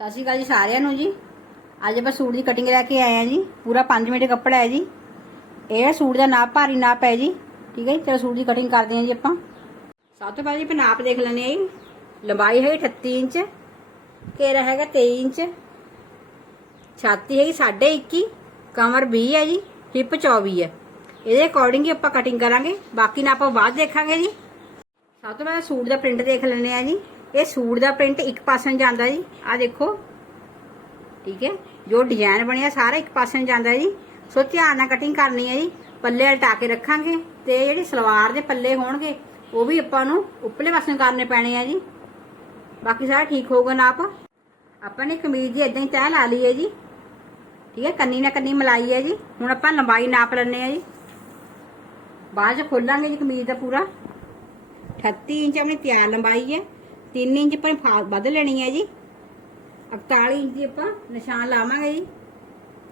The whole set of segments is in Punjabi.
ਸਤਿ ਸ਼੍ਰੀ ਅਕਾਲ ਜੀ ਸਾਰਿਆਂ ਨੂੰ ਜੀ। ਅੱਜ ਆਪਾਂ ਸੂਟ ਦੀ ਕਟਿੰਗ ਲੈ ਕੇ ਆਏ ਆ ਜੀ। ਪੂਰਾ 5 ਮੀਟਰ ਕੱਪੜਾ ਹੈ ਜੀ। ਇਹ ਸੂਟ ਦਾ ਨਾਪ, ਭਾਰੀ ਨਾਪ ਹੈ ਜੀ। ਠੀਕ ਹੈ ਜੀ, ਚਲੋ ਸੂਟ ਦੀ ਕਟਿੰਗ ਕਰਦੇ ਹਾਂ ਜੀ ਆਪਾਂ। ਸਭ ਤੋਂ ਪਹਿਲਾਂ ਜੀ ਆਪਾਂ ਨਾਪ ਦੇਖ ਲੈਂਦੇ ਆ ਜੀ। ਲੰਬਾਈ ਹੈ 38 ਇੰਚ, ਘੇਰਾ ਹੈਗਾ 23 ਇੰਚ, ਛਾਤੀ ਹੈਗੀ 21.5 ਕਮਰ 20 ਹੈ ਜੀ, ਹਿਪ 24 ਹੈ। ਇਹਦੇ ਅਕੋਰਡਿੰਗ ਹੀ ਆਪਾਂ ਕਟਿੰਗ ਕਰਾਂਗੇ। ਬਾਕੀ ਨਾਪ ਆਪਾਂ ਬਾਅਦ ਦੇਖਾਂਗੇ ਜੀ। ਸਭ ਤੋਂ ਪਹਿਲਾਂ ਸੂਟ ਦਾ ਪ੍ਰਿੰਟ ਦੇਖ ਲੈਂਦੇ ਆ ਜੀ। ਇਹ ਸੂਟ ਦਾ ਪ੍ਰਿੰਟ ਇੱਕ ਪਾਸੇ ਨੂੰ ਜਾਂਦਾ ਜੀ। ਆ ਦੇਖੋ। ਠੀਕ ਹੈ। ਜੋ ਡਿਜ਼ਾਈਨ ਬਣਿਆ ਸਾਰਾ ਇੱਕ ਪਾਸੇ ਨੂੰ ਜਾਂਦਾ ਜੀ। ਸੋ ਧਿਆਨ ਨਾਲ ਕਟਿੰਗ ਕਰਨੀ ਹੈ ਜੀ। ਪੱਲੇ ਹਟਾ ਕੇ ਰੱਖਾਂਗੇ ਤੇ ਜਿਹੜੀ ਸਲਵਾਰ ਦੇ ਪੱਲੇ ਹੋਣਗੇ, ਉਹ ਵੀ ਆਪਾਂ ਨੂੰ ਉੱਪਰਲੇ ਪਾਸੇ ਨੂੰ ਕਰਨੇ ਪੈਣੇ ਆ ਜੀ। ਬਾਕੀ ਸਾਰਾ ਠੀਕ ਹੋਊਗਾ ਨਾਪ ਆਪਾਂ। ਨੇ ਕਮੀਜ਼ ਦੀ ਇਦਾਂ ਹੀ ਤੈਅ ਲਾ ਲਈ ਹੈ ਜੀ। ਠੀਕ ਹੈ। ਕੰਨੀ ਨਾਲ ਕੰਨੀ ਮਿਲਾਈ ਹੈ ਜੀ। ਹੁਣ ਆਪਾਂ ਲੰਬਾਈ ਨਾਪ ਲੈਣੇ ਆ ਜੀ। ਬਾਅਦ ਚ ਖੋਲਾਂਗੇ ਜੀ ਕਮੀਜ਼ ਦਾ ਪੂਰਾ। 38 ਇੰਚ ਆਪਣੀ ਤਿਆਰ ਲੰਬਾਈ ਹੈ। 3 ਇੰਚ ਆਪਾਂ ਨੇ ਫਾ- ਵੱਧ ਲੈਣੀ ਹੈ ਜੀ। 41 ਇੰਚ ਦੀ ਆਪਾਂ ਨਿਸ਼ਾਨ ਲਾਵਾਂਗੇ ਜੀ।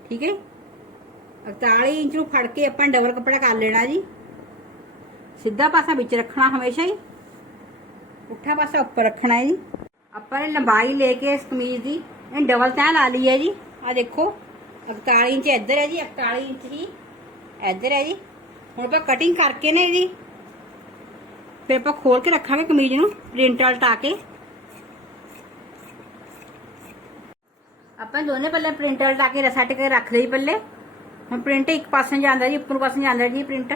ਠੀਕ ਹੈ 41 ਇੰਚ ਨੂੰ ਫੜ ਕੇ ਆਪਾਂ ਡਬਲ ਕੱਪੜਾ ਕਰ ਲੈਣਾ ਜੀ। ਸਿੱਧਾ ਪਾਸਾ ਵਿੱਚ ਰੱਖਣਾ ਹਮੇਸ਼ਾ ਹੀ ਪੁੱਠਾ ਪਾਸਾ ਉੱਪਰ ਰੱਖਣਾ ਹੈ ਜੀ। ਆਪਾਂ ਨੇ ਲੰਬਾਈ ਲੈ ਕੇ ਇਸ ਕਮੀਜ਼ ਦੀ ਇਹ ਡਬਲ ਤੈਅ ਲਾ ਲਈ ਹੈ ਜੀ। ਆ ਦੇਖੋ 41 ਇੰਚ ਇੱਧਰ ਹੈ ਜੀ 41 ਇੰਚ ਹੀ ਇੱਧਰ ਹੈ ਜੀ। ਹੁਣ ਆਪਾਂ ਕਟਿੰਗ ਕਰਕੇ ਨਾ ਇਹਦੀ ਫਿਰ ਆਪਾਂ ਖੋਲ ਕੇ ਰੱਖਾਂਗੇ ਕਮੀਜ਼ ਨੂੰ, ਪ੍ਰਿੰਟ ਉਲਟਾ ਕੇ। ਆਪਾਂ ਦੋਨੇ ਪੱਲੇ ਪ੍ਰਿੰਟ ਉਲਟਾ ਕੇ ਸੈੱਟ ਕੇ ਰੱਖ ਲਈ ਪੱਲੇ ਹੁਣ ਪ੍ਰਿੰਟ ਇੱਕ ਪਾਸੇ ਜਾਂਦਾ ਜੀ, ਉੱਪਰ ਪਾਸੇ ਜਾਂਦਾ ਜੀ ਪ੍ਰਿੰਟ।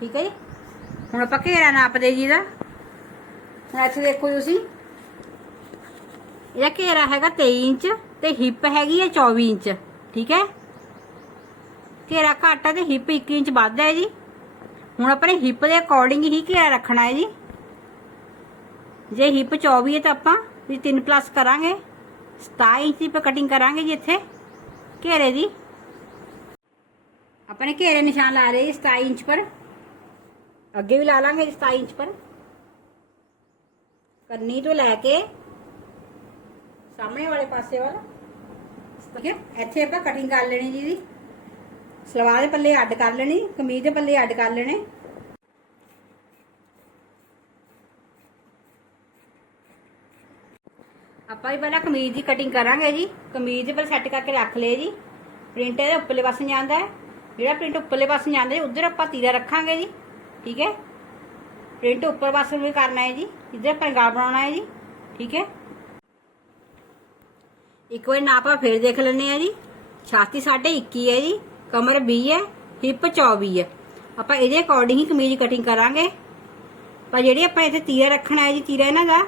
ਠੀਕ ਹੈ ਜੀ? ਹੁਣ ਆਪਾਂ ਘੇਰਾ ਨਾਪਦੇ ਜੀ ਦਾ ਹੁਣ ਇੱਥੇ ਦੇਖੋ ਤੁਸੀਂ। ਇਹਦਾ ਘੇਰਾ ਹੈਗਾ 23 ਇੰਚ ਤੇ ਹਿੱਪ ਹੈਗੀ ਹੈ 24 ਇੰਚ। ਠੀਕ ਹੈ? ਘੇਰਾ ਘੱਟ ਹੈ ਤੇ ਹਿੱਪ 1 ਇੰਚ ਵੱਧ ਹੈ ਜੀ। ਹੁਣ ਆਪਣੇ ਹਿੱਪ ਦੇ ਅਕੋਰਡਿੰਗ ਹੀ ਘੇਰਾ ਰੱਖਣਾ ਹੈ ਜੀ। ਜੇ ਹਿੱਪ 24 ਹੈ ਤਾਂ ਆਪਾਂ ਵੀ 3 ਪਲੱਸ ਕਰਾਂਗੇ। 27 ਇੰਚ ਦੀ ਆਪਾਂ ਕਟਿੰਗ ਕਰਾਂਗੇ ਜੀ ਇੱਥੇ। ਘੇਰੇ ਦੀ। ਆਪਣੇ ਘੇਰੇ ਨਿਸ਼ਾਨ ਲਾ ਰਹੇ ਜੀ 27 ਇੰਚ ਪਰ। ਅੱਗੇ ਵੀ ਲਾ ਲਾਂਗੇ ਜੀ 27 ਇੰਚ ਪਰ। ਕੰਨੀ ਤੋਂ ਲੈ ਕੇ ਸਾਹਮਣੇ ਵਾਲੇ ਪਾਸੇ ਵੱਲ। ਇੱਥੇ ਆਪਾਂ ਕਟਿੰਗ ਕਰ ਲੈਣੀ ਜੀ ਦੀ ਸਲਵਾਰ ਦੇ ਪੱਲੇ ਅੱਡ ਕਰ ਲੈਣੀ, ਕਮੀਜ਼ ਦੇ ਪੱਲੇ ਅੱਡ ਕਰ ਲੈਣੇ। ਆਪਾਂ ਹੀ ਪਹਿਲਾਂ ਕਮੀਜ਼ ਦੀ ਕਟਿੰਗ ਕਰਾਂਗੇ ਜੀ। ਕਮੀਜ਼ ਦੇ ਪਰ ਸੈੱਟ ਕਰਕੇ ਰੱਖ ਲਏ ਜੀ। ਪ੍ਰਿੰਟ ਇਹਦੇ ਉੱਪਰਲੇ ਪਾਸੇ ਜਾਂਦਾ ਹੈ ਜਿਹੜਾ ਪ੍ਰਿੰਟ ਉੱਪਰਲੇ ਪਾਸੇ ਜਾਂਦਾ ਜੀ, ਉਧਰ ਆਪਾਂ ਤੀਰਾ ਰੱਖਾਂਗੇ ਜੀ। ਠੀਕ ਹੈ? ਪ੍ਰਿੰਟ ਉੱਪਰ ਪਾਸੇ ਵੀ ਕਰਨਾ ਹੈ ਜੀ। ਇੱਧਰ ਆਪਾਂ ਗਾਲ ਬਣਾਉਣਾ ਹੈ ਜੀ। ਠੀਕ ਹੈ? ਇੱਕ ਵਾਰ ਨਾਪ ਆਪਾਂ ਫੇਰ ਦੇਖ ਲੈਣੇ ਆ ਜੀ। ਛਾਤੀ ਸਾਡੇ 21 ਹੈ ਜੀ। ਕਮਰ 20 ਹੈ ਹਿੱਪ 24 ਹੈ। ਆਪਾਂ ਇਹਦੇ ਅਕੋਰਡਿੰਗ ਹੀ ਕਮੀਜ਼ ਕਟਿੰਗ ਕਰਾਂਗੇ। ਪਰ ਜਿਹੜੀ ਆਪਾਂ ਇੱਥੇ ਤੀਰਾ ਰੱਖਣਾ ਹੈ ਜੀ, ਤੀਰਾ ਇਹਨਾਂ ਦਾ,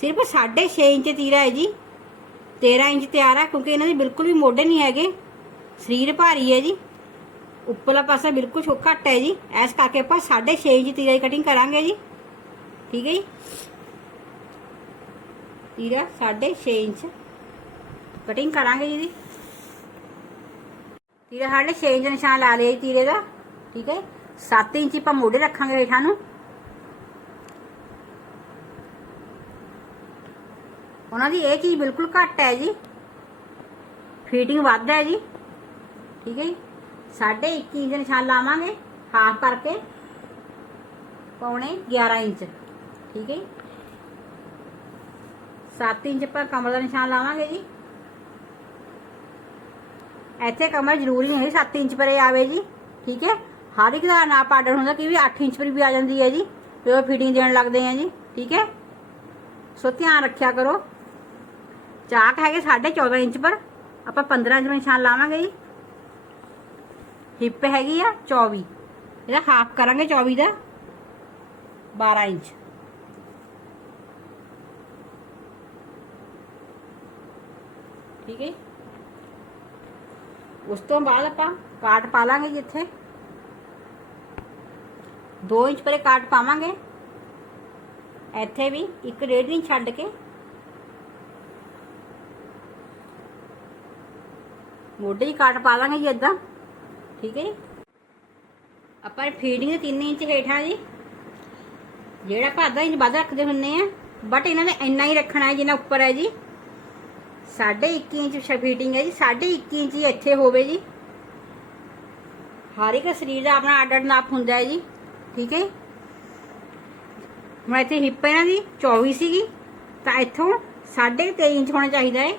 ਸਿਰਫ 6.5 ਇੰਚ ਤੀਰਾ ਹੈ ਜੀ। 13 ਇੰਚ ਤਿਆਰ ਹੈ ਕਿਉਂਕਿ ਇਹਨਾਂ ਦੇ ਬਿਲਕੁਲ ਵੀ ਮੋਢੇ ਨਹੀਂ ਹੈਗੇ। ਸਰੀਰ ਭਾਰੀ ਹੈ ਜੀ। ਉੱਪਰਲਾ ਪਾਸਾ ਬਿਲਕੁਲ ਛੋ ਘੱਟ ਹੈ ਜੀ। ਐਸ ਕਰਕੇ ਆਪਾਂ 6.5 ਇੰਚ ਤੀਰਾ ਦੀ ਕਟਿੰਗ ਕਰਾਂਗੇ ਜੀ। ਠੀਕ ਹੈ ਜੀ? ਤੀਰਾ 6.5 ਇੰਚ ਕਟਿੰਗ ਕਰਾਂਗੇ ਜੀ ਦੀ ਤੀਰਾ ਸਾਡੇ 6 ਇੰਚ ਨਿਸ਼ਾਨ ਲਾ ਲਿਆ ਜੀ ਤੀਰੇ ਦਾ, ਠੀਕ ਹੈ 7 ਇੰਚ ਆਪਾਂ ਮੋਢੇ ਰੱਖਾਂਗੇ ਰੇਖਾ ਨੂੰ। ਉਹਨਾਂ ਦੀ ਇਹ ਚੀਜ਼ ਬਿਲਕੁਲ ਘੱਟ ਹੈ ਜੀ। ਫਿਟਿੰਗ ਵੱਧ ਹੈ ਜੀ। ਠੀਕ ਹੈ ਜੀ, ਸਾਢੇ 21 ਇੰਚ ਨਿਸ਼ਾਨ ਲਾਵਾਂਗੇ ਹਾਫ ਕਰਕੇ ਪੌਣੇ 11 ਇੰਚ। ਠੀਕ ਹੈ ਜੀ 7 ਇੰਚ ਆਪਾਂ ਕਮਰ ਦਾ ਨਿਸ਼ਾਨ ਲਾਵਾਂਗੇ ਜੀ। ਇੱਥੇ ਕਮਰ ਜ਼ਰੂਰੀ ਨਹੀਂ ਹੈ 7 ਇੰਚ ਪਰ ਇਹ ਆਵੇ ਜੀ, ਠੀਕ ਹੈ? ਹਰ ਇੱਕ ਦਾ ਨਾਪ ਆਰਡਰ ਹੁੰਦਾ ਕਿ ਵੀ 8 ਇੰਚ ਪਰ ਵੀ ਆ ਜਾਂਦੀ ਹੈ ਜੀ ਜਦੋਂ ਫਿਟਿੰਗ ਦੇਣ ਲੱਗਦੇ ਆ ਜੀ, ਠੀਕ ਹੈ? ਸੋ ਧਿਆਨ ਰੱਖਿਆ ਕਰੋ। ਚਾਕ ਹੈਗੇ 14.5 ਇੰਚ ਪਰ, ਆਪਾਂ 15 ਇੰਚ ਨਿਸ਼ਾਨ ਲਾਵਾਂਗੇ ਜੀ। ਹਿੱਪ ਹੈਗੀ ਆ 24 ਇਹਦਾ ਹਾਫ ਕਰਾਂਗੇ 24 ਦਾ 12 ਇੰਚ। ਠੀਕ ਹੈ ਉਸ ਤੋਂ ਬਾਅਦ ਆਪਾਂ ਕਾਟ ਪਾ ਲਾਂਗੇ ਜੀ ਇੱਥੇ। 2 ਇੰਚ ਪਰੇ ਕਾਟ ਪਾਵਾਂਗੇ। ਇੱਥੇ ਵੀ ਇੱਕ ਡੇਢ ਇੰਚ ਛੱਡ ਕੇ। ਮੋਢੇ ਹੀ ਕਾਟ ਪਾ ਲਾਂਗੇ ਜੀ ਇਦਾਂ ਠੀਕ ਹੈ ਜੀ? ਆਪਾਂ ਫੀਡਿੰਗ ਦੇ 3 ਇੰਚ ਹੇਠਾਂ ਜੀ। ਜਿਹੜਾ ਆਪਾਂ ਅੱਧਾ ਇੰਚ ਵੱਧ ਰੱਖਦੇ ਹੁੰਨੇ ਆ ਬਟ ਇਹਨਾਂ ਨੇ ਇੰਨਾ ਹੀ ਰੱਖਣਾ ਹੈ ਜਿੰਨਾ ਉੱਪਰ ਹੈ ਜੀ। 1.5 ਇੰਚ ਫੀਟਿੰਗ ਹੈ ਜੀ 1.5 ਇੰਚ ਹੀ ਇੱਥੇ ਹੋਵੇ ਜੀ। ਹਰ ਇੱਕ ਸਰੀਰ ਦਾ ਆਪਣਾ ਅੱਡ ਅੱਡ ਨਾਪ ਹੁੰਦਾ ਹੈ ਜੀ, ਠੀਕ ਹੈ ਹੁਣ ਇੱਥੇ ਹਿੱਪ ਇਹਨਾਂ ਦੀ 24 ਸੀਗੀ, ਤਾਂ ਇੱਥੋਂ 3.5 ਇੰਚ ਹੋਣਾ ਚਾਹੀਦਾ ਹੈ।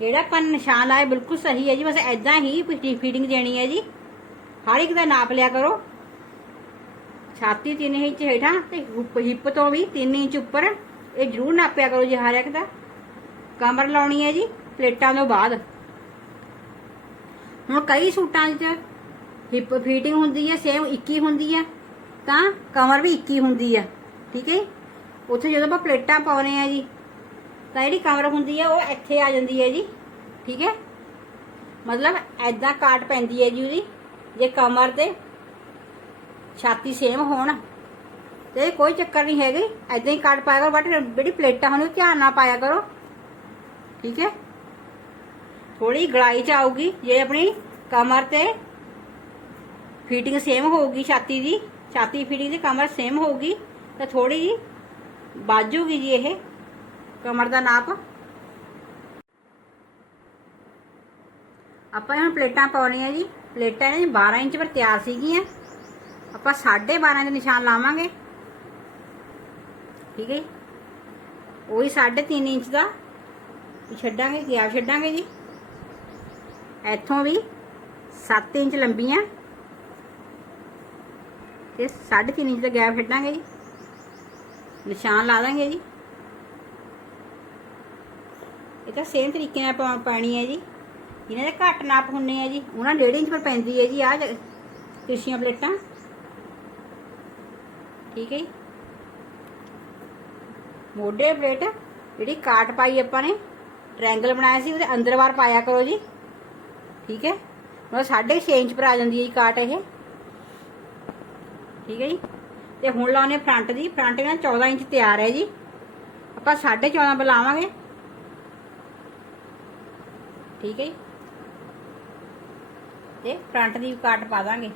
ਜਿਹੜਾ ਆਪਾਂ ਨਿਸ਼ਾਨ ਲਾਏ ਬਿਲਕੁਲ ਸਹੀ ਹੈ ਜੀ, ਬਸ ਐਦਾਂ ਹੀ ਫਿਟਿੰਗ ਦੇਣੀ ਹੈ ਜੀ। ਹਰ ਇੱਕ ਦਾ ਨਾਪ ਲਿਆ ਕਰੋ। ਛਾਤੀ 3 ਇੰਚ ਹੇਠਾਂ ਤੇ ਹਿੱਪ ਤੋਂ ਵੀ 3 ਇੰਚ ਉੱਪਰ, ਇਹ ਜ਼ਰੂਰ ਨਾਪਿਆ ਕਰੋ ਜੀ ਹਰ ਇੱਕ ਦਾ। ਕਮਰ ਲਾਉਣੀ ਹੈ ਜੀ, ਪਲੇਟਾਂ ਤੋਂ ਬਾਅਦ। ਹੁਣ ਕਈ ਸੂਟਾਂ 'ਚ ਹਿੱਪ ਫੀਟਿੰਗ ਹੁੰਦੀ ਹੈ ਸੇਮ 21 ਹੁੰਦੀ ਹੈ, ਤਾਂ ਕਮਰ ਵੀ 21 ਹੁੰਦੀ ਹੈ, ਠੀਕ ਹੈ ਉੱਥੇ ਜਦੋਂ ਆਪਾਂ ਪਲੇਟਾਂ ਪਾਉਨੇ ਆ ਜੀ, ਤਾਂ ਜਿਹੜੀ ਕਮਰ ਹੁੰਦੀ ਹੈ, ਉਹ ਇੱਥੇ ਆ ਜਾਂਦੀ ਹੈ ਜੀ, ਠੀਕ ਹੈ? ਮਤਲਬ ਐਦਾਂ ਕਾਟ ਪੈਂਦੀ ਹੈ ਜੀ ਉਹਦੀ, ਜੇ ਕਮਰ ਤੇ ਛਾਤੀ ਸੇਮ ਹੋਣ, ਤੇ ਕੋਈ ਚੱਕਰ ਨਹੀਂ ਹੈਗੀ ਐਦਾਂ ਹੀ ਕਾਟ ਪਾਇਆ ਕਰੋ, ਬਟ ਜਿਹੜੀ ਪਲੇਟਾਂ ਹਨ, ਉਹ ਧਿਆਨ ਨਾਲ ਪਾਇਆ ਕਰੋ। ਠੀਕ ਹੈ ਥੋੜੀ ਗਲਾਈ ਚ ਆਊਗੀ ਜੇ ਆਪਣੀ ਕਮਰ ਤੇ ਫਿਟਿੰਗ ਸੇਮ ਹੋਊਗੀ ਛਾਤੀ ਦੀ ਛਾਤੀ ਫਿਟਿੰਗ ਦੀ ਕਮਰ ਸੇਮ ਹੋਊਗੀ ਤਾਂ ਥੋੜੀ ਜੀ ਬਾਜੂਗੀ ਜੀ ਇਹ ਕਮਰ ਦਾ ਨਾਪ ਆਪਾਂ ਹੁਣ ਪਲੇਟਾਂ ਪਾਉਣੀਆਂ ਜੀ। ਪਲੇਟਾਂ ਨੇ 12 ਇੰਚ ਪਰ ਤਿਆਰ ਸੀਗੀਆਂ। ਆਪਾਂ 12.5 ਦੇ ਨਿਸ਼ਾਨ ਲਾਵਾਂਗੇ। ਠੀਕ ਹੈ ਜੀ? ਉਹੀ 3.5 ਇੰਚ ਦਾ ਛੱਡਾਂਗੇ ਗਿਆ ਛੱਡਾਂਗੇ ਜੀ? ਇੱਥੋਂ ਵੀ 7 ਇੰਚ ਲੰਬੀਆਂ ਤੇ 3.5 ਇੰਚ ਦਾ ਗੈਪ ਛੱਡਾਂਗੇ ਜੀ। ਨਿਸ਼ਾਨ ਲਾ ਦਾਂਗੇ ਜੀ। ਇਹ ਤਾਂ ਸੇਮ ਤਰੀਕੇ ਨਾਲ ਪਾ- ਪਾਣੀ ਹੈ ਜੀ। ਇਹਨਾਂ ਦੇ ਘੱਟ ਨਾਪ ਹੁੰਨੇ ਆ ਜੀ। ਉਹਨਾਂ 1.5 ਇੰਚ ਪਰ ਪੈਂਦੀ ਹੈ ਜੀ ਆ ਤਿਰਛੀਆਂ ਪਲੇਟਾਂ। ਠੀਕ ਹੈ ਜੀ। ਮੋਢੇ ਪਲੇਟ ਜਿਹੜੀ ਕਾਟ ਪਾਈ ਆਪਾਂ ਨੇ ਟ੍ਰਾਇੰਗਲ ਬਣਾਇਆ ਸੀ, ਉਹਦੇ ਅੰਦਰ ਬਾਹਰ ਪਾਇਆ ਕਰੋ ਜੀ। ਠੀਕ ਹੈ? ਮਤਲਬ 6.5 ਇੰਚ ਪਰ ਆ ਜਾਂਦੀ ਹੈ ਜੀ ਕਾਟ ਇਹ। ਠੀਕ ਹੈ ਜੀ? ਤੇ ਹੁਣ ਲਾਉਨੇ ਫਰੰਟ ਦੀ। ਫਰੰਟ ਨਾਲ 14 ਇੰਚ ਤਿਆਰ ਹੈ ਜੀ। ਆਪਾਂ 14.5 ਪਰ ਲਾਵਾਂਗੇ। ਠੀਕ ਹੈ ਜੀ? ਤੇ ਫਰੰਟ ਦੀ ਕਾਟ ਪਾ ਦਾਂਗੇ।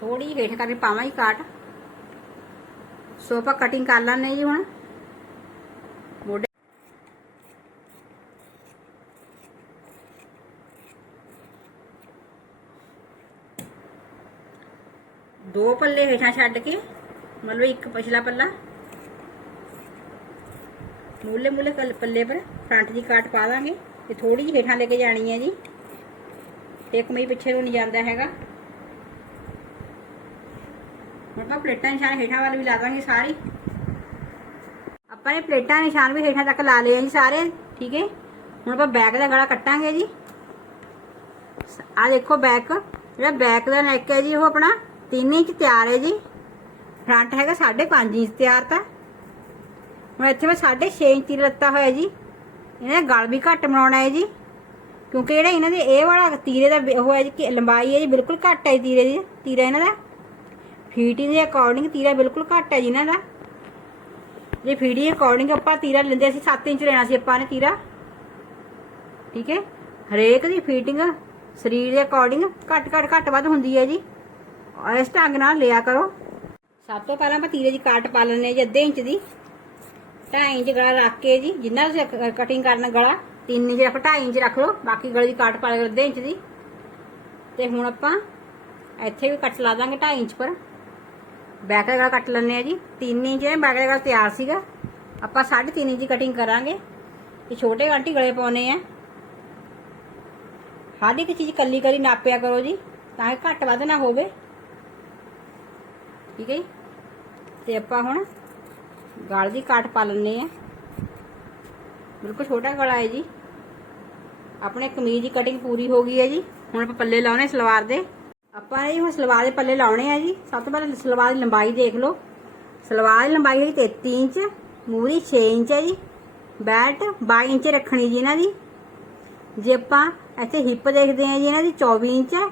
ਥੋੜੀ ਜਿਹੀ ਹੇਠ ਕਰਕੇ ਪਾਵਾਂ ਜੀ ਕਾਟ। ਸੋ ਆਪਾਂ ਕਟਿੰਗ ਕਰ ਲੈਣੇ ਜੀ ਹੁਣ। ਦੋ ਪੱਲੇ ਹੇਠਾਂ ਛੱਡ ਕੇ ਮਤਲਬ ਇੱਕ ਪਿਛਲਾ ਪੱਲਾ। ਮੂਲੇ ਮੂਲੇ ਪੱਲੇ ਪਰ ਫਰੰਟ ਦੀ ਕਾਟ ਪਾ ਦਾਂਗੇ, ਤੇ ਥੋੜੀ ਜਿਹੀ ਹੇਠਾਂ ਲੈ ਕੇ ਜਾਣੀ ਹੈ ਜੀ। ਇੱਕ ਮਈ ਪਿੱਛੇ ਨੂੰ ਨਹੀਂ ਜਾਂਦਾ ਹੈਗਾ। ਹੁਣ ਆਪਾਂ ਪਲੇਟਾਂ ਨਿਸ਼ਾਨ ਹੇਠਾਂ ਵੱਲ ਵੀ ਲਾ ਦਾਂਗੇ ਸਾਰੀ। ਆਪਾਂ ਇਹ ਪਲੇਟਾਂ ਨਿਸ਼ਾਨ ਵੀ ਹੇਠਾਂ ਤੱਕ ਲਾ ਲਏ ਜੀ ਸਾਰੇ, ਠੀਕ ਹੈ? ਹੁਣ ਆਪਾਂ ਬੈਕ ਦਾ ਗਲਾ ਕੱਟਾਂਗੇ ਜੀ। ਆ ਦੇਖੋ ਬੈਕ ਜਿਹੜਾ ਬੈਕ ਦਾ ਨੈਕ ਹੈ ਜੀ, ਉਹ ਆਪਣਾ 3 ਇੰਚ ਤਿਆਰ ਹੈ ਜੀ। ਫਰੰਟ ਹੈਗਾ 5.5 ਇੰਚ ਤਿਆਰ ਤਾਂ। ਹੁਣ ਇੱਥੇ ਮੈਂ 6.5 ਇੰਚ ਤੀਰ ਲੱਤਾ ਹੋਇਆ ਜੀ। ਇਹਨਾਂ ਦਾ ਗਲ ਵੀ ਘੱਟ ਬਣਾਉਣਾ ਹੈ ਜੀ। ਕਿਉਂਕਿ ਜਿਹੜਾ ਇਹਨਾਂ ਦੇ ਇਹ ਵਾਲਾ ਤੀਰੇ ਦਾ ਉਹ ਹੈ ਜੀ ਕਿ ਲੰਬਾਈ ਹੈ ਜੀ, ਬਿਲਕੁਲ ਘੱਟ ਹੈ ਤੀਰੇ ਦੀ ਤੀਰਾ ਇਹਨਾਂ ਦਾ। ਫੀਟਿੰਗ ਦੇ ਅਕੋਰਡਿੰਗ ਤੀਰਾ ਬਿਲਕੁਲ ਘੱਟ ਹੈ ਜੀ ਇਹਨਾਂ ਦਾ। ਜੇ ਫੀਟਿੰਗ ਦੇ ਅਕੋਰਡਿੰਗ ਆਪਾਂ ਤੀਰਾ ਲੈਂਦੇ ਸੀ 7 ਇੰਚ ਲੈਣਾ ਸੀ ਆਪਾਂ ਨੇ ਤੀਰਾ। ਠੀਕ ਹੈ? ਹਰੇਕ ਦੀ ਫੀਟਿੰਗ ਸਰੀਰ ਦੇ ਅਕੋਰਡਿੰਗ ਘੱਟ ਘੱਟ ਘੱਟ ਵੱਧ ਹੁੰਦੀ ਹੈ ਜੀ। ਇਸ ਢੰਗ ਨਾਲ ਲਿਆ ਕਰੋ। ਸਭ ਤੋਂ ਪਹਿਲਾਂ ਆਪਾਂ ਤੀਰੇ ਦੀ ਕਾਟ ਪਾ ਲੈਣੇ ਆ ਜੀ, ਅੱਧੇ ਇੰਚ ਦੀ। 2.5 ਇੰਚ ਗਲਾ ਰੱਖ ਕੇ ਜੀ, ਜਿੰਨਾ ਤੁਸੀਂ ਕਟਿੰਗ ਕਰਨਾ ਗਲਾ 3 ਇੰਚ ਰੱਖ 2.5 ਇੰਚ ਰੱਖ ਲਓ। ਬਾਕੀ ਗਲੇ ਦੀ ਕਾਟ ਪਾ ਲਓ ਅੱਧੇ ਇੰਚ ਦੀ। ਤੇ ਹੁਣ ਆਪਾਂ ਇੱਥੇ ਵੀ ਕੱਟ ਲਾ ਦਾਂਗੇ 2.5 ਇੰਚ ਪਰ। ਬੈਕ ਗਲਾ ਕੱਟ ਲੈਣੇ ਆ ਜੀ। 3 ਇੰਚ ਹੈ ਬੈਕ ਗਲਾ ਤਿਆਰ ਸੀਗਾ। ਆਪਾਂ 3.5 ਇੰਚ ਦੀ ਕਟਿੰਗ ਕਰਾਂਗੇ। ਤੇ ਛੋਟੇ ਆਂਟੀ ਗਲੇ ਪਾਉਣੇ ਆ। ਹਰ ਇੱਕ ਚੀਜ਼ ਕੱਲੀ ਕੱਲੀ ਨਾਪਿਆ ਕਰੋ ਜੀ, ਤਾਂ ਕਿ ਘੱਟ ਵੱਧ ਨਾ ਹੋਵੇ। ਠੀਕ ਹੈ ਜੀ? ਤੇ ਆਪਾਂ ਹੁਣ ਗਲ ਦੀ ਕਾਟ ਪਾ ਲੈਣੇ ਆ ਬਿਲਕੁਲ ਛੋਟਾ ਗਲਾ ਹੈ ਜੀ। ਆਪਣੇ ਕਮੀਜ਼ ਦੀ ਕਟਿੰਗ ਪੂਰੀ ਹੋ ਗਈ ਹੈ ਜੀ। ਹੁਣ ਆਪਾਂ ਪੱਲੇ ਲਾਉਣੇ ਸਲਵਾਰ ਦੇ। ਆਪਾਂ ਇਹ ਹੁਣ ਸਲਵਾਰ ਦੇ ਪੱਲੇ ਲਾਉਣੇ ਆ ਜੀ। ਸਭ ਤੋਂ ਪਹਿਲਾਂ ਸਲਵਾਰ ਦੀ ਲੰਬਾਈ ਦੇਖ ਲਓ। ਸਲਵਾਰ ਦੀ ਲੰਬਾਈ ਹੈ 33 ਇੰਚ, ਮੂਰੀ 6 ਇੰਚ ਹੈ ਜੀ। ਬੈਲਟ 22 ਇੰਚ ਰੱਖਣੀ ਜੀ ਇਹਨਾਂ ਦੀ। ਜੇ ਆਪਾਂ ਇੱਥੇ ਹਿੱਪ ਦੇਖਦੇ ਆ ਜੀ, ਇਹਨਾਂ ਦੀ 24 ਇੰਚ ਹੈ।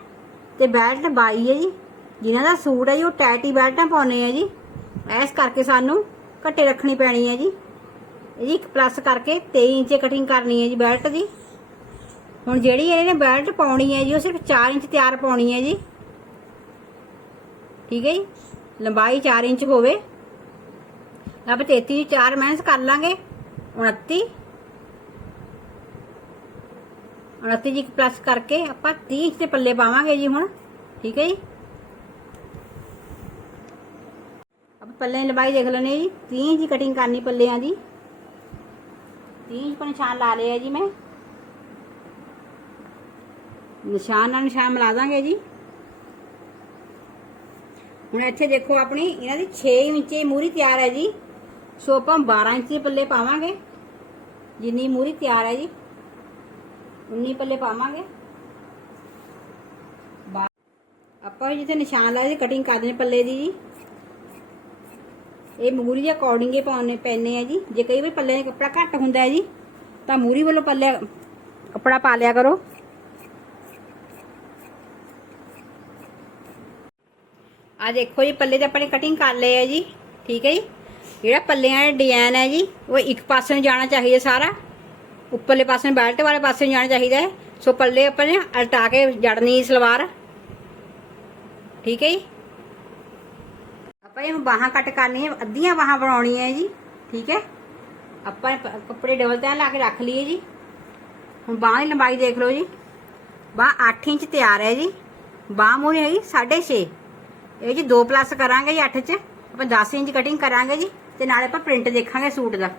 ਤੇ ਬੈਲਟ 22 ਹੈ ਜੀ। ਜਿਨ੍ਹਾਂ ਦਾ ਸੂਟ ਹੈ ਜੀ, ਉਹ ਟੈਟੀ ਬੈਲਟਾਂ ਪਾਉਣੇ ਆ ਜੀ। ਐਸ ਕਰਕੇ ਸਾਨੂੰ ਘੱਟੇ ਰੱਖਣੀ ਪੈਣੀ ਹੈ ਜੀ। ਇਹਦੀ ਇੱਕ ਪਲੱਸ ਕਰਕੇ 23 ਇੰਚ ਕਟਿੰਗ ਕਰਨੀ ਹੈ ਜੀ ਬੈਲਟ ਦੀ। ਹੁਣ ਜਿਹੜੀ ਇਹਨੇ ਬੈਲਟ ਪਾਉਣੀ ਹੈ ਜੀ, ਉਹ ਸਿਰਫ 4 ਇੰਚ ਤਿਆਰ ਪਾਉਣੀ ਹੈ ਜੀ। ਠੀਕ ਹੈ ਜੀ? ਲੰਬਾਈ 4 ਇੰਚ ਹੋਵੇ। ਆਪਾਂ 33 4 ਮਾਈਨਸ ਕਰ ਲਾਂਗੇ। 29 29 ਜੀ ਪਲੱਸ ਕਰਕੇ ਆਪਾਂ 30 ਇੰਚ ਦੇ ਪੱਲੇ ਪਾਵਾਂਗੇ ਜੀ ਹੁਣ। ਠੀਕ ਹੈ ਜੀ? ਪੱਲੇ ਦੀ ਲੰਬਾਈ ਦੇਖ ਲੈਣੇ ਜੀ। 30 ਇੰਚ ਕਟਿੰਗ ਕਰਨੀ ਪੱਲਿਆਂ ਦੀ। 30 ਇੰਚ ਪਰ ਨਿਸ਼ਾਨ ਲਾ ਲਿਆ ਜੀ ਮੈਂ। ਨਿਸ਼ਾਨ ਨਾਲ ਨਿਸ਼ਾਨ ਮਿਲਾ ਦਾਂਗੇ ਜੀ। ਹੁਣ ਇੱਥੇ ਦੇਖੋ ਆਪਣੀ, ਇਹਨਾਂ ਦੀ 6 ਇੰਚ ਮੂਰੀ ਤਿਆਰ ਹੈ ਜੀ। ਸੋ ਆਪਾਂ 12 ਇੰਚ ਦੇ ਪੱਲੇ ਪਾਵਾਂਗੇ। ਜਿੰਨੀ ਮੂਰੀ ਤਿਆਰ ਹੈ ਜੀ, ਉਨੀ ਪੱਲੇ ਪਾਵਾਂਗੇ। ਬਾ- ਆਪਾਂ ਜਿੱਥੇ ਨਿਸ਼ਾਨ ਲਾਇਆ ਜੀ ਕਟਿੰਗ ਕਰ ਦੇਣੀ ਪੱਲੇ ਦੀ ਜੀ। ਇਹ ਮੂਰੀ ਦੇ ਅਕੋਰਡਿੰਗ ਹੀ ਪਾਉਣੇ ਪੈਣੇ ਆ ਜੀ। ਜੇ ਕਈ ਵਾਰ ਪੱਲੇ ਦਾ ਕੱਪੜਾ ਘੱਟ ਹੁੰਦਾ ਹੈ ਜੀ, ਤਾਂ ਮੂਰੀ ਵੱਲੋਂ ਪੱਲੇ ਕੱਪੜਾ ਪਾ ਲਿਆ ਕਰੋ। ਆ ਦੇਖੋ ਜੀ, ਪੱਲੇ ਤੇ ਆਪਾਂ ਨੇ ਕਟਿੰਗ ਕਰ ਲਏ ਹੈ ਜੀ। ਠੀਕ ਹੈ ਜੀ? ਜਿਹੜਾ ਪੱਲਿਆਂ ਦਾ ਡਿਜ਼ਾਈਨ ਹੈ ਜੀ, ਉਹ ਇੱਕ ਪਾਸੇ ਨੂੰ ਜਾਣਾ ਚਾਹੀਦਾ ਸਾਰਾ। ਉੱਪਰਲੇ ਪਾਸੇ ਨੂੰ ਬੈਲਟ ਵਾਲੇ ਪਾਸੇ ਨੂੰ ਜਾਣਾ ਚਾਹੀਦਾ ਹੈ। ਸੋ ਪੱਲੇ ਆਪਾਂ ਨੇ ਅਲਟਾ ਕੇ ਜੜਨੀ ਸਲਵਾਰ। ਠੀਕ ਹੈ ਜੀ? ਆਪਾਂ ਇਹ ਬਾਹਾਂ ਕੱਟ ਕਰਨੀਆਂ, ਅੱਧੀਆਂ ਬਾਹਾਂ ਬਣਾਉਣੀਆਂ ਹੈ ਜੀ, ਠੀਕ ਹੈ? ਆਪਾਂ ਕੱਪੜੇ ਡਬਲ ਤੈਅ ਲਾ ਕੇ ਰੱਖ ਲਈਏ ਜੀ। ਹੁਣ ਬਾਹਾਂ ਦੀ ਲੰਬਾਈ ਦੇਖ ਲਓ ਜੀ। ਬਾਹ 8 ਇੰਚ ਤਿਆਰ ਹੈ ਜੀ। ਬਾਹ ਮੂਰੀ ਹੈਗੀ 6.5 ਇਹ ਜੀ 2 ਪਲੱਸ ਕਰਾਂਗੇ ਜੀ 8 ਚ। ਆਪਾਂ 10 ਇੰਚ ਕਟਿੰਗ ਕਰਾਂਗੇ ਜੀ ਤੇ ਨਾਲੇ ਆਪਾਂ ਪ੍ਰਿੰਟ ਦੇਖਾਂਗੇ ਸੂਟ ਦਾ।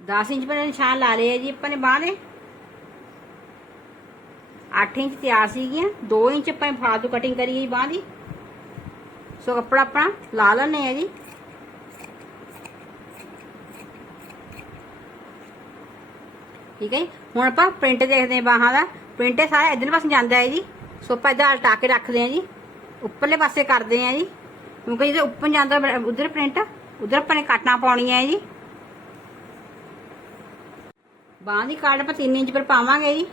10 ਇੰਚ ਪਰ ਨਿਸ਼ਾਨ ਲਾ ਲਏ ਜੀ ਆਪਾਂ ਨੇ ਬਾਹ ਦੇ। 8 ਇੰਚ ਤਿਆਰ ਸੀਗੀਆਂ। 2 ਇੰਚ ਆਪਾਂ ਨੇ ਫਾਲਤੂ ਕਟਿੰਗ ਕਰੀ ਜੀ ਬਾਹ ਦੀ। ਸੋ ਕੱਪੜਾ ਆਪਣਾ ਲਾ ਲੈਣੇ ਆ ਜੀ। ਠੀਕ ਹੈ ਜੀ। ਹੁਣ ਆਪਾਂ ਪ੍ਰਿੰਟ ਦੇਖਦੇ ਹਾਂ ਬਾਹਾਂ ਦਾ। ਪ੍ਰਿੰਟ ਸਾਰਾ ਇਧਰ ਪਾਸੇ ਜਾਂਦਾ ਹੈ ਜੀ। ਸੋ ਆਪਾਂ ਇਧਰ ਉਲਟਾ ਕੇ ਰੱਖਦੇ ਹਾਂ ਜੀ। ਉੱਪਰਲੇ ਪਾਸੇ ਕਰਦੇ ਹਾਂ ਜੀ। ਕਿਉਂਕਿ ਜਦੋਂ ਉੱਪਰ ਜਾਂਦਾ ਉਧਰ ਪ੍ਰਿੰਟ, ਉਧਰ ਆਪਾਂ ਨੇ ਕਾਟਾਂ ਪਾਉਣੀਆਂ ਹੈ ਜੀ। ਬਾਹਾਂ ਦੀ ਕਾਟ ਆਪਾਂ 3 ਇੰਚ ਪਰ ਪਾਵਾਂਗੇ ਜੀ।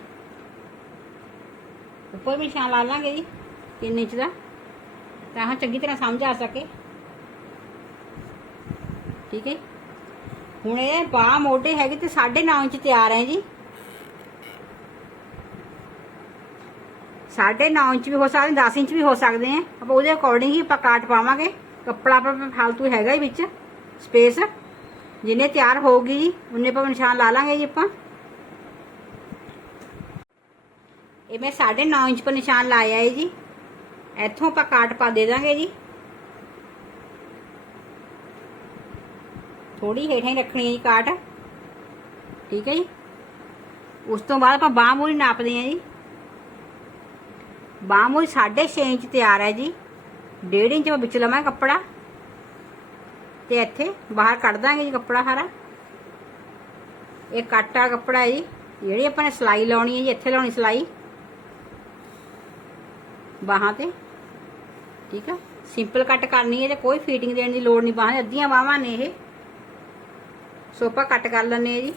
ਉੱਪਰ ਵੀ ਨਿਸ਼ਾਨ ਲਾ ਲਾਂਗੇ ਜੀ 3 ਇੰਚ ਦਾ। ਤਾਂ ਹਾਂ ਚੰਗੀ ਤਰ੍ਹਾਂ ਸਮਝ ਆ ਸਕੇ। ਠੀਕ ਹੈ ਹੁਣ ਇਹ ਬਾਹ ਮੋਢੇ ਹੈਗੇ ਤੇ 9.5 ਇੰਚ ਤਿਆਰ ਹੈ ਜੀ। 9.5 ਇੰਚ ਵੀ ਹੋ ਸਕਦੇ 10 ਇੰਚ ਵੀ ਹੋ ਸਕਦੇ ਆ ਆਪਾਂ ਉਹਦੇ ਅਕੋਰਡਿੰਗ ਹੀ ਆਪਾਂ ਕਾਟ ਪਾਵਾਂਗੇ। ਕੱਪੜਾ ਆਪਾਂ ਫਾਲਤੂ ਹੈਗਾ ਹੀ ਵਿੱਚ ਸਪੇਸ ਜਿੰਨੇ ਤਿਆਰ ਹੋਊਗੀ ਜੀ, ਉਹਨੇ ਆਪਾਂ ਨਿਸ਼ਾਨ ਲਾ ਲਾਂਗੇ ਜੀ ਆਪਾਂ। ਇਹ ਮੈਂ 9.5 ਇੰਚ ਪਰ ਨਿਸ਼ਾਨ ਲਾਇਆ ਹੈ ਜੀ। ਇੱਥੋਂ ਆਪਾਂ ਕਾਟ ਪਾ ਦੇ ਦਾਂਗੇ ਜੀ। ਥੋੜੀ ਹੇਠਾਂ ਹੀ ਰੱਖਣੀ ਹੈ ਜੀ ਕਾਟ। ਠੀਕ ਹੈ ਜੀ। ਉਸ ਤੋਂ ਬਾਅਦ ਆਪਾਂ ਬਾਹ ਮੂਰੀ ਨਾਪਦੇ ਹਾਂ ਜੀ। ਬਾਹ ਮੂਰੀ 6.5 ਇੰਚ ਤਿਆਰ ਹੈ ਜੀ। 1.5 ਇੰਚ ਮੈਂ ਵਿੱਚ ਲਵਾਂ ਕੱਪੜਾ। ਤੇ ਇੱਥੇ ਬਾਹਰ ਕੱਢ ਦਾਂਗੇ ਜੀ ਕੱਪੜਾ ਸਾਰਾ। ਇਹ ਕੱਟਾ ਕੱਪੜਾ ਹੈ ਜੀ। ਜਿਹੜੀ ਆਪਾਂ ਨੇ ਸਲਾਈ ਲਾਉਣੀ ਹੈ ਜੀ, ਇੱਥੇ ਲਾਉਣੀ ਸਲਾਈ। ਬਾਹਾਂ ਤੇ। ਠੀਕ ਆ? ਸਿੰਪਲ ਕੱਟ ਕਰਨੀ ਹੈ ਤੇ ਕੋਈ ਫੀਟਿੰਗ ਦੇਣ ਦੀ ਲੋੜ ਨਹੀਂ ਬਾਹਾਂ ਅੱਧੀਆਂ ਬਾਹਾਂ ਨੇ ਇਹ। ਆਪਾਂ ਕੱਟ ਕਰ ਲੈਣੇ ਆ ਜੀ।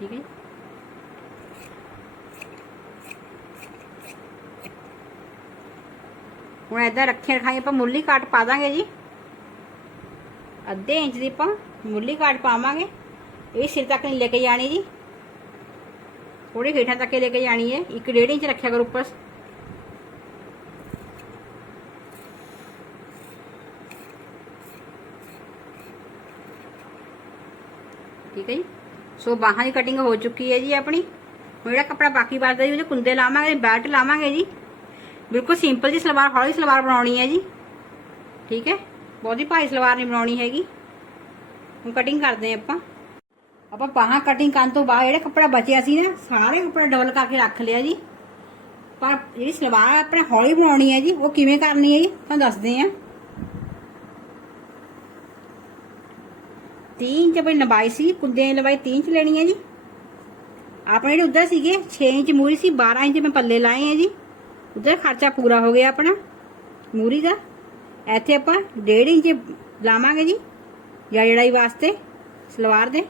ਠੀਕ ਹੈ ਹੁਣ ਏਦਾਂ ਰੱਖੇ ਰਖਾਈ ਆਪਾਂ ਮੁੱਲੀ ਕਾਟ ਪਾ ਦਾਂਗੇ ਜੀ। ਅੱਧੇ ਇੰਚ ਦੀ ਆਪਾਂ ਮੁੱਲੀ ਕਾਟ ਪਾਵਾਂਗੇ। ਇਹ ਸਿਰ ਤੱਕ ਨਹੀਂ ਲੈ ਕੇ ਜਾਣੀ ਜੀ। ਥੋੜੀ ਹੇਠਾਂ ਤੱਕ ਹੀ ਲੈ ਕੇ ਜਾਣੀ ਹੈ 1.5 ਇੰਚ ਰੱਖਿਆ ਕਰੋ ਉੱਪਰ ਠੀਕ ਹੈ ਜੀ ਸੋ ਬਾਹਾਂ ਦੀ ਕਟਿੰਗ ਹੋ ਚੁੱਕੀ ਹੈ ਜੀ ਆਪਣੀ ਹੁਣ ਜਿਹੜਾ ਕੱਪੜਾ ਬਾਕੀ ਬਚਦਾ ਜੀ ਉਹਦੇ ਕੁੰਦੇ ਲਾਵਾਂਗੇ ਬੈਲਟ ਲਾਵਾਂਗੇ ਜੀ ਬਿਲਕੁਲ ਸਿੰਪਲ ਜੀ ਸਲਵਾਰ ਹੌਲੀ ਸਲਵਾਰ ਬਣਾਉਣੀ ਹੈ ਜੀ ਠੀਕ ਹੈ ਬਹੁਤੀ ਭਾਰੀ ਸਲਵਾਰ ਨਹੀਂ ਬਣਾਉਣੀ ਹੈਗੀ ਹੁਣ ਕਟਿੰਗ ਕਰਦੇ ਹਾਂ ਆਪਾਂ। ਆਪਾਂ ਬਾਹਾਂ ਕਟਿੰਗ ਕਰਨ ਤੋਂ ਬਾਅਦ ਜਿਹੜਾ ਕੱਪੜਾ ਬਚਿਆ ਸੀ ਨਾ, ਸਾਰੇ ਕੱਪੜਾ ਡਬਲ ਕਰਕੇ ਰੱਖ ਲਿਆ ਜੀ। ਪਰ ਜਿਹੜੀ ਸਲਵਾਰ ਆਪਣੇ ਹੌਲੀ ਬਣਾਉਣੀ ਹੈ ਜੀ, ਉਹ ਕਿਵੇਂ ਕਰਨੀ ਹੈ ਜੀ? ਤੁਹਾਨੂੰ ਦੱਸਦੇ ਹਾਂ। 3 ਇੰਚ ਆਪਣੀ ਲੰਬਾਈ ਸੀ, ਕੁੰਦਿਆਂ ਦੀ ਲੰਬਾਈ 3 ਇੰਚ ਲੈਣੀ ਹੈ ਜੀ। ਆਪਣੇ ਜਿਹੜੇ ਉਧਰ ਸੀਗੇ 6 ਇੰਚ ਮੂਰੀ ਸੀ 12 ਇੰਚ ਮੈਂ ਪੱਲੇ ਲਾਏ ਹੈ ਜੀ। ਉਧਰ ਖਰਚਾ ਪੂਰਾ ਹੋ ਗਿਆ ਆਪਣਾ, ਮੂਰੀ ਦਾ। ਇੱਥੇ ਆਪਾਂ 1.5 ਇੰਚ ਲਾਵਾਂਗੇ ਜੀ ਜਾਂ ਜੜਾਈ ਵਾਸਤੇ, ਸਲਵਾਰ ਦੇ।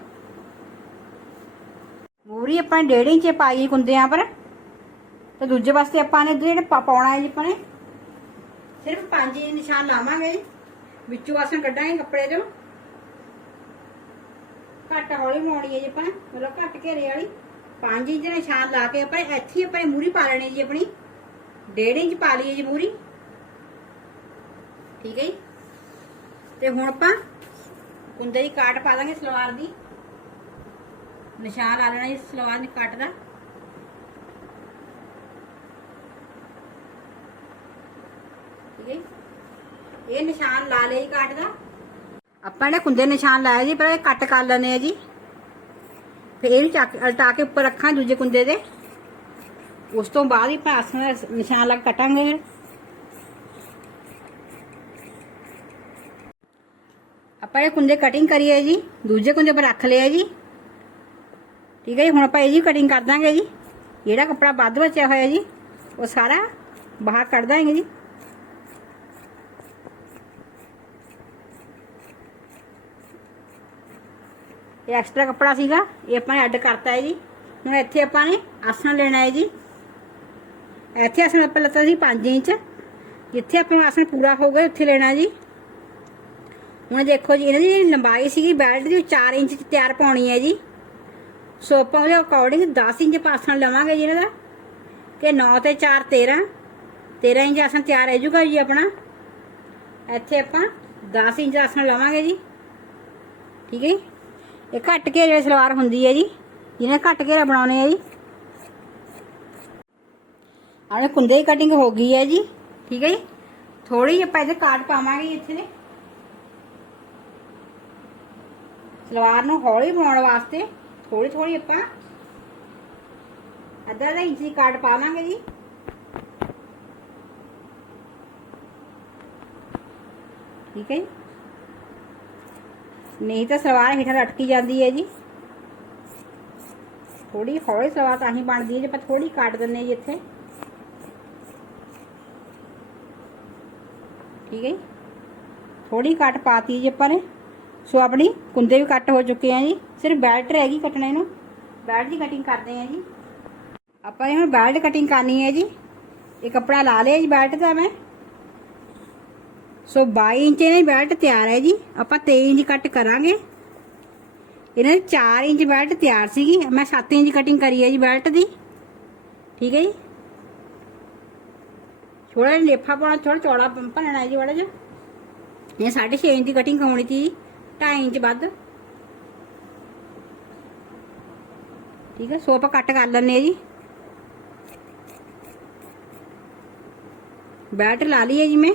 ਮੂਰੀ ਆਪਾਂ 1.5 ਇੰਚ ਪਾਈ ਕੁੰਦਿਆਂ ਪਰ। ਤੇ ਦੂਜੇ ਪਾਸੇ ਆਪਾਂ ਨੇ ਜਿਹੜੇ ਪਾ- ਪਾਉਣਾ ਹੈ ਜੀ ਆਪਾਂ ਨੇ, ਸਿਰਫ ਪੰਜ ਇੰਚ ਨਿਸ਼ਾਨ ਲਾਵਾਂਗੇ ਜੀ। ਵਿੱਚੋਂ ਆਸਣ ਕੱਢਾਂਗੇ ਕੱਪੜੇ ਚੋਂ। ਘੱਟ ਹੌਲੀ ਬਣਾਉਣੀ ਹੈ ਜੀ ਆਪਾਂ ਮਤਲਬ ਘੱਟ ਘੇਰੇ ਵਾਲੀ। 5 ਇੰਚ ਨਿਸ਼ਾਨ ਲਾ ਕੇ ਆਪਾਂ ਇੱਥੇ ਹੀ ਆਪਾਂ ਮੂਰੀ ਪਾ ਲੈਣੀ ਜੀ ਆਪਣੀ। 1.5 ਇੰਚ ਪਾ ਲਈਏ ਜੀ ਮੂਰੀ। ਠੀਕ ਹੈ ਜੀ। ਤੇ ਹੁਣ ਆਪਾਂ ਕੁੰਦੇ ਦੀ ਕਾਟ ਪਾ ਦਾਂਗੇ ਸਲਵਾਰ ਦੀ। ਨਿਸ਼ਾਨ ਲਾ ਲੈਣਾ ਜੀ, ਸਲਵਾਰ ਦੀ ਕੱਟ ਦਾ ਠੀਕ ਹੈ ਜੀ? ਇਹ ਨਿਸ਼ਾਨ ਲਾ ਲਈ ਕਾਟ ਦਾ ਆਪਾਂ ਨੇ ਕੁੰਦੇ ਨਿਸ਼ਾਨ ਲਾਇਆ ਜੀ, ਪਰ ਇਹ ਕੱਟ ਕਰ ਲੈਣੇ ਆ ਜੀ। ਫਿਰ ਇਹਨੂੰ ਚੱਕ, ਉਲਟਾ ਕੇ ਉੱਪਰ ਰੱਖਾਂ ਦੂਜੇ ਕੁੰਦੇ ਦੇ। ਉਸ ਤੋਂ ਬਾਅਦ ਹੀ ਆਪਾਂ ਦਾ ਨਿਸ਼ਾਨ ਲਾ ਕੇ ਕਟਾਂਗੇ। ਫਿਰ ਆਪਾਂ ਇਹ ਕੁੰਦੇ ਕਟਿੰਗ ਕਰੀਏ ਜੀ, ਦੂਜੇ ਕੁੰਦੇ ਪਰ ਰੱਖ ਲਿਆ ਜੀ। ਠੀਕ ਹੈ ਜੀ ਹੁਣ ਆਪਾਂ ਇਹ ਜੀ ਕਟਿੰਗ ਕਰ ਦਾਂਗੇ ਜੀ ਜਿਹੜਾ ਕੱਪੜਾ ਵੱਧ ਬਚਿਆ ਹੋਇਆ ਜੀ ਉਹ ਸਾਰਾ ਬਾਹਰ ਕੱਢ ਦਾਂਗੇ ਜੀ ਇਹ ਐਕਸਟਰਾ ਕੱਪੜਾ ਸੀਗਾ ਇਹ ਆਪਾਂ ਨੇ ਅੱਡ ਕਰਤਾ ਹੈ ਜੀ ਹੁਣ ਇੱਥੇ ਆਪਾਂ ਨੇ ਆਸਣ ਲੈਣਾ ਹੈ ਜੀ ਇੱਥੇ ਆਸਣ ਆਪਾਂ ਲੱਤਾ ਸੀ 5 ਇੰਚ ਜਿੱਥੇ ਆਪਣਾ ਆਸਣ ਪੂਰਾ ਹੋ ਗਿਆ ਉੱਥੇ ਲੈਣਾ ਜੀ ਹੁਣ ਦੇਖੋ ਜੀ ਇਹਨਾਂ ਦੀ ਜਿਹੜੀ ਲੰਬਾਈ ਸੀਗੀ ਬੈਲਟ ਦੀ 4 ਇੰਚ ਚ ਤਿਆਰ ਪਾਉਣੀ ਹੈ ਜੀ ਸੋਪਾਂ ਉਹਦੇ ਅਕੋਰਡਿੰਗ 10 ਇੰਚ ਪਾਸਣ ਲਵਾਂਗੇ ਜੀ ਇਹਨਾਂ ਦਾ। ਕਿ 9 ਤੇ 4 13 13 ਇੰਚ ਆਸਣ ਤਿਆਰ ਹੋ ਜੂਗਾ ਜੀ ਆਪਣਾ। ਇੱਥੇ ਆਪਾਂ 10 ਇੰਚ ਆਸਣ ਲਵਾਂਗੇ ਜੀ। ਠੀਕ ਹੈ ਜੀ? ਇਹ ਘੱਟ ਘੇਰੇ ਸਲਵਾਰ ਹੁੰਦੀ ਹੈ ਜੀ। ਜਿਹਨੇ ਘੱਟ ਘੇਰਾ ਬਣਾਉਣੇ ਆ ਜੀ। ਆਹ ਕੁੰਦੇ ਦੀ ਕਟਿੰਗ ਹੋ ਗਈ ਹੈ ਜੀ। ਠੀਕ ਹੈ ਜੀ? ਥੋੜੀ ਜਿਹੀ ਆਪਾਂ ਇਹਦੇ ਕਾਟ ਪਾਵਾਂਗੇ ਜੀ ਇੱਥੇ ਨੇ ਸਲਵਾਰ ਨੂੰ ਹੌਲੀ ਬਣਾਉਣ ਵਾਸਤੇ ਥੋੜੀ ਥੋੜੀ ਆਪਾਂ ਅੱਧਾ ਅੱਧਾ ਇੰਚ ਦੀ ਕਾਟ ਪਾਵਾਂਗੇ ਜੀ ਠੀਕ ਹੈ ਜੀ ਨਹੀਂ ਤਾਂ ਸਲਵਾਰ ਹੇਠਾਂ ਲਟਕੀ ਜਾਂਦੀ ਹੈ ਜੀ ਥੋੜੀ ਹੌਲੀ ਸਲਵਾਰ ਤਾਂ ਹੀ ਬਣਦੀ ਹੈ ਜੇ ਆਪਾਂ ਥੋੜੀ ਕੱਟ ਦਿੰਨੇ ਜੀ ਇੱਥੇ ਠੀਕ ਹੈ ਜੀ ਥੋੜੀ ਕੱਟ ਪਾਤੀ ਜੀ ਆਪਾਂ ਨੇ ਸੋ ਆਪਣੀ ਕੁੰਦੇ ਵੀ ਕੱਟ ਹੋ ਚੁੱਕੇ ਆ ਜੀ। ਸਿਰਫ ਬੈਲਟ ਰਹਿ ਗਈ ਕੱਟਣਾ ਇਹਨੂੰ ਬੈਲਟ ਦੀ ਕਟਿੰਗ ਕਰਦੇ ਆ ਜੀ। ਆਪਾਂ ਇਹ ਹੁਣ ਬੈਲਟ ਕਟਿੰਗ ਕਰਨੀ ਹੈ ਜੀ। ਇਹ ਕੱਪੜਾ ਲਾ ਲਿਆ ਜੀ ਬੈਲਟ ਦਾ ਮੈਂ। ਸੋ 22 ਇੰਚ ਇਹਨਾਂ ਦੀ ਬੈਲਟ ਤਿਆਰ ਹੈ ਜੀ। ਆਪਾਂ 23 ਇੰਚ ਕੱਟ ਕਰਾਂਗੇ। ਇਹਨਾਂ ਦੀ 4 ਇੰਚ ਬੈਲਟ ਤਿਆਰ ਸੀਗੀ। ਮੈਂ 7 ਇੰਚ ਕਟਿੰਗ ਕਰੀ ਹੈ ਜੀ ਬੈਲਟ ਦੀ। ਠੀਕ ਹੈ ਜੀ। ਥੋੜਾ ਜਿਹਾ ਲੇਫਾ ਪਾਉਣਾ ਥੋੜਾ ਚੌੜਾ ਭੰਨਣਾ ਹੈ ਜੀ ਬੜਾ ਜਿਹਾ। ਇਹ 6.5 ਇੰਚ ਦੀ ਕਟਿੰਗ ਹੋਣੀ ਸੀ 2.5 ਇੰਚ ਵੱਧ। ਠੀਕ ਹੈ ਸੋ ਆਪਾਂ ਕੱਟ ਕਰ ਲੈਣੇ ਆ ਜੀ। ਬੈਲਟ ਲਾ ਲਈ ਹੈ ਜੀ ਮੈਂ।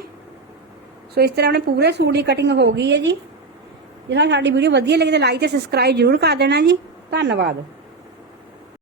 ਸੋ ਇਸ ਤਰ੍ਹਾਂ ਆਪਣੇ ਪੂਰੇ ਸੂਟ ਦੀ ਕਟਿੰਗ ਹੋ ਗਈ ਹੈ ਜੀ। ਜੇ ਤੁਹਾਨੂੰ ਸਾਡੀ ਵੀਡੀਓ ਵਧੀਆ ਲੱਗੀ ਤਾਂ ਲਾਈਕ ਤੇ ਸਬਸਕ੍ਰਾਈਬ ਜ਼ਰੂਰ ਕਰ ਦੇਣਾ ਜੀ। ਧੰਨਵਾਦ।